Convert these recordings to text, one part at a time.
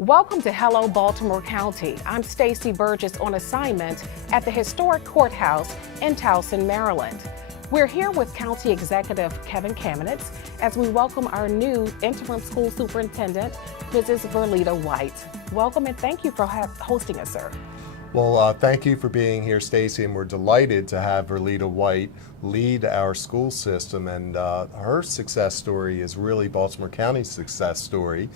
Welcome to Hello Baltimore County. I'm Stacy Burgess on assignment at the historic courthouse in Towson, Maryland. We're here with County Executive Kevin Kamenetz as we welcome our new Interim School Superintendent, Mrs. Verletta White. Welcome and thank you for hosting us, sir. Well, thank you for being here, Stacy, and we're delighted to have Verletta White lead our school system, and her success story is really Baltimore County's success story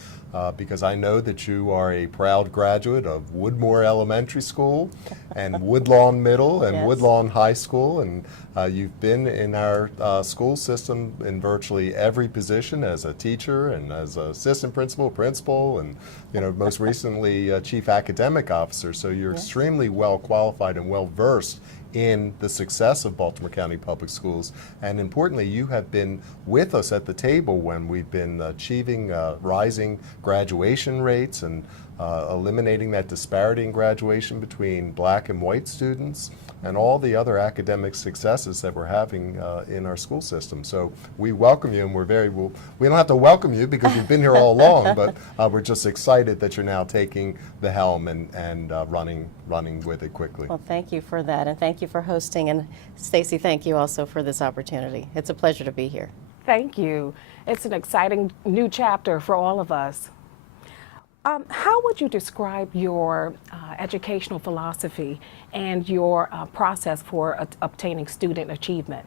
because I know that you are a proud graduate of Woodmore Elementary School and Woodlawn Middle and Yes. Woodlawn High School, and you've been in our school system in virtually every position as a teacher and as an assistant principal, and most recently chief academic officer. So you're extremely well qualified and well versed in the success of Baltimore County Public Schools, and importantly, you have been with us at the table when we've been achieving rising graduation rates and eliminating that disparity in graduation between black and white students and all the other academic successes that we're having in our school system. So we welcome you, and we don't have to welcome you because you've been here all along, but we're just excited that you're now taking the helm and running with it quickly. Well, thank you for that, and thank you for hosting. And Stacy, thank you also for this opportunity. It's a pleasure to be here. Thank you. It's an exciting new chapter for all of us. How would you describe your educational philosophy and your process for obtaining student achievement?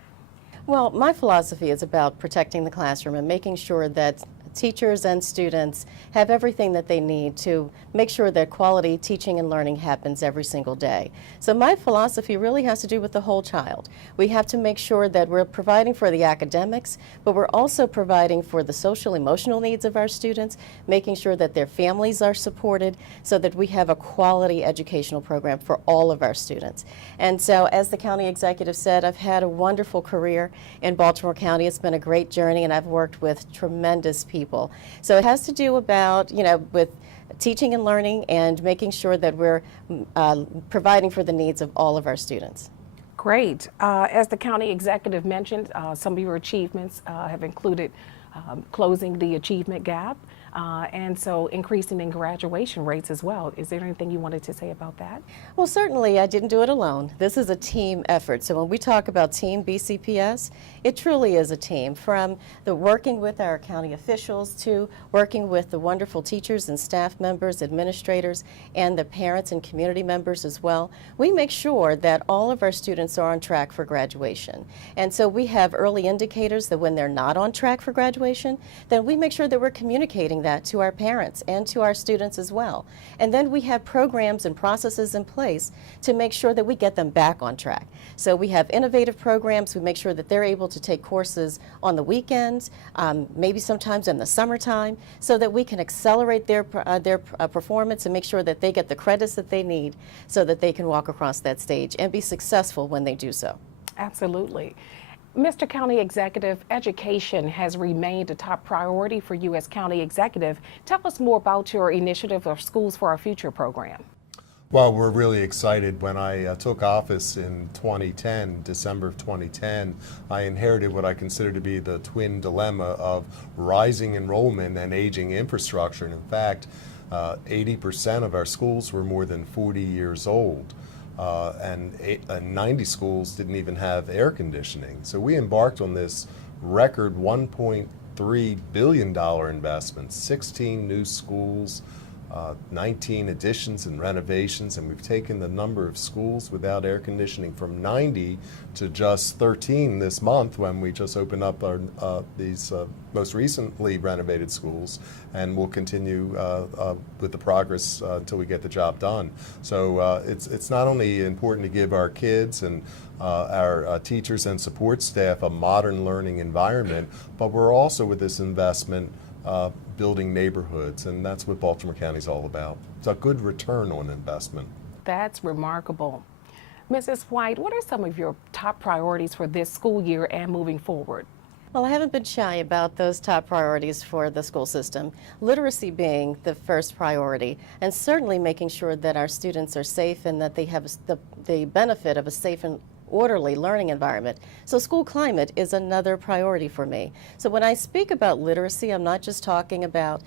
Well, my philosophy is about protecting the classroom and making sure that teachers and students have everything that they need to make sure that quality teaching and learning happens every single day. So my philosophy really has to do with the whole child. We have to make sure that we're providing for the academics, but we're also providing for the social emotional needs of our students, making sure that their families are supported so that we have a quality educational program for all of our students. And so as the county executive said, I've had a wonderful career in Baltimore County. It's been a great journey, and I've worked with tremendous people. So it has to do about, with teaching and learning and making sure that we're providing for the needs of all of our students. Great. As the county executive mentioned, some of your achievements have included closing the achievement gap and so increasing in graduation rates as well. Is there anything you wanted to say about that? Well, certainly I didn't do it alone. This is a team effort. So when we talk about Team BCPS, it truly is a team, from the working with our county officials to working with the wonderful teachers and staff members, administrators, and the parents and community members as well. We make sure that all of our students are on track for graduation. And so we have early indicators that when they're not on track for graduation, then we make sure that we're communicating that to our parents and to our students as well. And then we have programs and processes in place to make sure that we get them back on track. So we have innovative programs. We make sure that they're able to take courses on the weekends, maybe sometimes in the summertime, so that we can accelerate their performance and make sure that they get the credits that they need so that they can walk across that stage and be successful when they do so. Absolutely. Mr. County Executive, education has remained a top priority for you as County Executive. Tell us more about your initiative of Schools for Our Future program. Well, we're really excited. When I took office in 2010, December of 2010, I inherited what I consider to be the twin dilemma of rising enrollment and aging infrastructure. And in fact, 80% of our schools were more than 40 years old. And 90 schools didn't even have air conditioning. So we embarked on this record $1.3 billion investment, 16 new schools, 19 additions and renovations, and we've taken the number of schools without air conditioning from 90 to just 13 this month when we just opened up our, these most recently renovated schools, and we'll continue with the progress until we get the job done. So it's not only important to give our kids and our teachers and support staff a modern learning environment, but we're also, with this investment, building neighborhoods, and that's what Baltimore County is all about. It's a good return on investment. That's remarkable. Mrs. White, what are some of your top priorities for this school year and moving forward? Well, I haven't been shy about those top priorities for the school system, literacy being the first priority, and certainly making sure that our students are safe and that they have the benefit of a safe orderly learning environment. So school climate is another priority for me. So when I speak about literacy, I'm not just talking about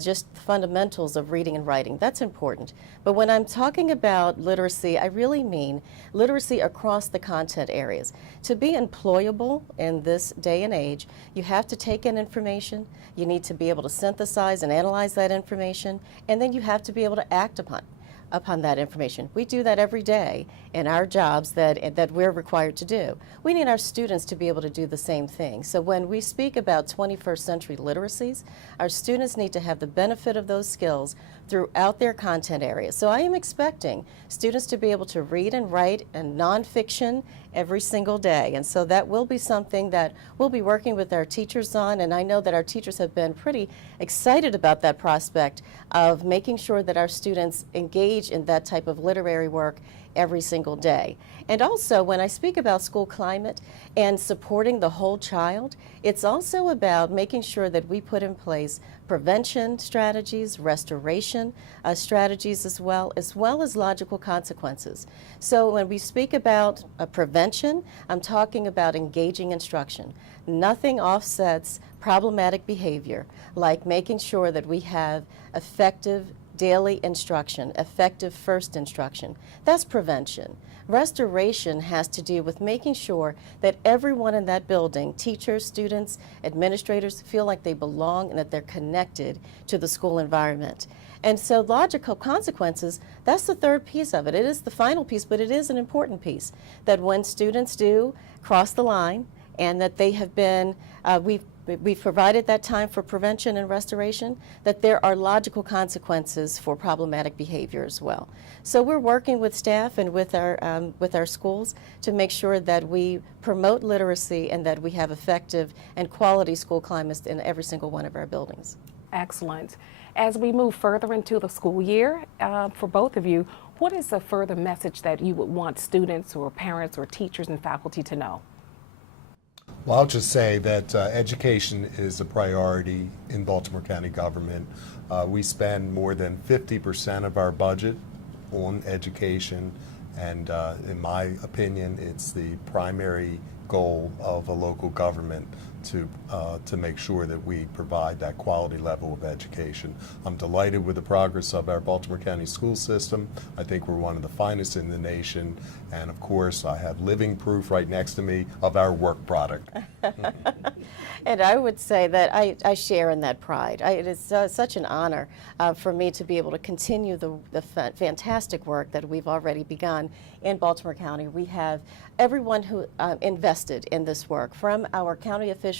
just the fundamentals of reading and writing. That's important. But when I'm talking about literacy, I really mean literacy across the content areas. To be employable in this day and age, you have to take in information, you need to be able to synthesize and analyze that information, and then you have to be able to act upon that information. We do that every day in our jobs that we're required to do. We need our students to be able to do the same thing. So when we speak about 21st century literacies, our students need to have the benefit of those skills throughout their content areas. So I am expecting students to be able to read and write and nonfiction every single day. And so that will be something that we'll be working with our teachers on, and I know that our teachers have been pretty excited about that prospect of making sure that our students engage in that type of literary work every single day. And also, when I speak about school climate and supporting the whole child, it's also about making sure that we put in place prevention strategies, restoration strategies as well as logical consequences. So when we speak about prevention, I'm talking about engaging instruction. Nothing offsets problematic behavior like making sure that we have effective daily instruction, effective first instruction. That's prevention. Restoration has to do with making sure that everyone in that building, teachers, students, administrators, feel like they belong and that they're connected to the school environment. And so logical consequences, that's the third piece of it. It is the final piece, but it is an important piece, that when students do cross the line and that they have been, we've provided that time for prevention and restoration, that there are logical consequences for problematic behavior as well. So we're working with staff and with our schools to make sure that we promote literacy and that we have effective and quality school climates in every single one of our buildings. Excellent. As we move further into the school year, for both of you, what is a further message that you would want students or parents or teachers and faculty to know? Well, I'll just say that education is a priority in Baltimore County government. We spend more than 50% of our budget on education, and in my opinion, it's the primary goal of a local government to make sure that we provide that quality level of education. I'm delighted with the progress of our Baltimore County school system. I think we're one of the finest in the nation, and of course I have living proof right next to me of our work product. And I would say that I share in that pride. It is such an honor for me to be able to continue the fantastic work that we've already begun in Baltimore County. We have everyone who invested in this work, from our county officials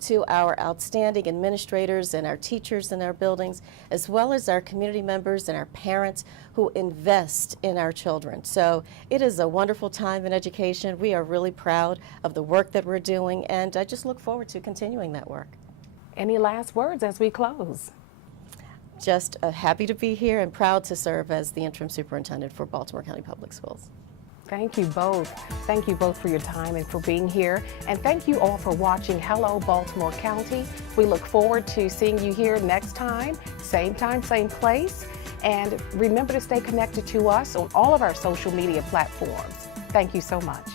to our outstanding administrators and our teachers in our buildings, as well as our community members and our parents who invest in our children. So it is a wonderful time in education. We are really proud of the work that we're doing, and I just look forward to continuing that work. Any last words as we close? Just happy to be here and proud to serve as the Interim Superintendent for Baltimore County Public Schools. Thank you both. Thank you both for your time and for being here. And thank you all for watching Hello Baltimore County. We look forward to seeing you here next time, same place. And remember to stay connected to us on all of our social media platforms. Thank you so much.